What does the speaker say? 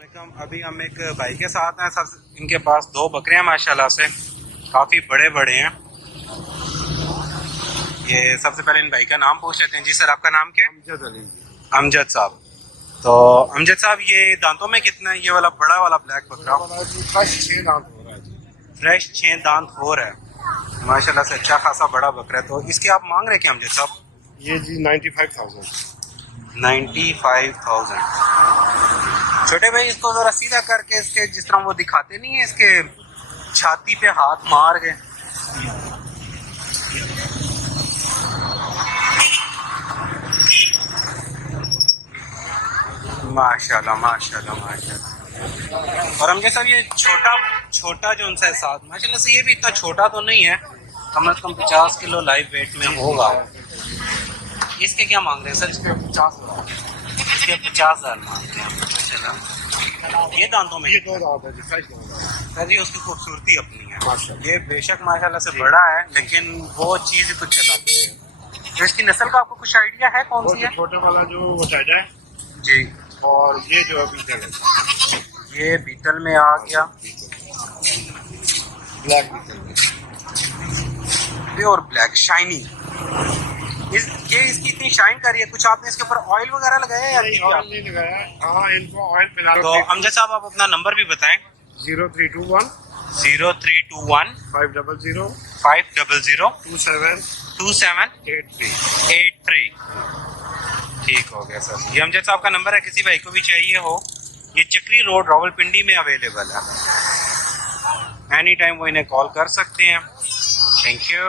वालेकुम। अभी हम एक भाई के साथ हैं। सब इनके पास दो बकरियां माशाल्लाह से काफ़ी बड़े बड़े हैं। ये सबसे पहले इन भाई का नाम पूछ लेते हैं। जी सर, आपका नाम क्या है? अमजद अली। अमजद साहब। तो अमजद साहब, ये दांतों में कितना है ये वाला बड़ा वाला ब्लैक बकरा? फ्रेश 6 दांत हो रहा है जी। फ्रेश 6 दांत हो रहा है माशाल्लाह से। अच्छा खासा बड़ा बकरा है। तो इसके आप मांग रहे हैं क्या अमजद साहब? ये जी 95,000। 95,000। छोटे भाई, इसको जरा सीधा करके इसके जिस तरह वो दिखाते नहीं है, इसके छाती पे हाथ मार के। माशाल्लाह माशाल्लाह माशाल्लाह। और हम जैसा ये छोटा छोटा जो उनसे साथ माशाल्लाह से, ये भी इतना छोटा तो नहीं है, कम से कम 50 किलो लाइव वेट में होगा। इसके क्या मांग रहे हैं सर? इसके 50,000 मांगते हैं माशाल्लाह। ये दांतों में ये 2 दांत है जी, फ्रेश 2 दांत। सर, ये उसकी खूबसूरती अपनी है। माशाल्लाह। ये बेशक माशाल्लाह से बड़ा है, लेकिन वो चीज़ कुछ चलाती है। तो इसकी नस्ल का आपको कुछ आइडिया है कौन सी है? छोटे वाला जो वो टाइट है जी। और ये जो अभी तक है ये बीटल में आ गया, ब्लैक बीटल में। Pure black shiny. ये इसकी इतनी शाइन कर रही है, कुछ आपने इसके ऊपर ऑयल वगैरह लगाया है या नहीं, क्या? ऑयल नहीं लगाया। हाँ, इनको ऑयल पिला तो अमजद साहब, आप अपना नंबर भी बताएं। 0321 0321 500 500 27 27 83। 83। ठीक हो गया सर। ये अमजद साहब का नंबर है, किसी भाई को भी चाहिए हो, ये चक्री रोड रावलपिंडी में अवेलेबल है। एनी टाइम वो इन्हें कॉल कर सकते हैं। Thank you.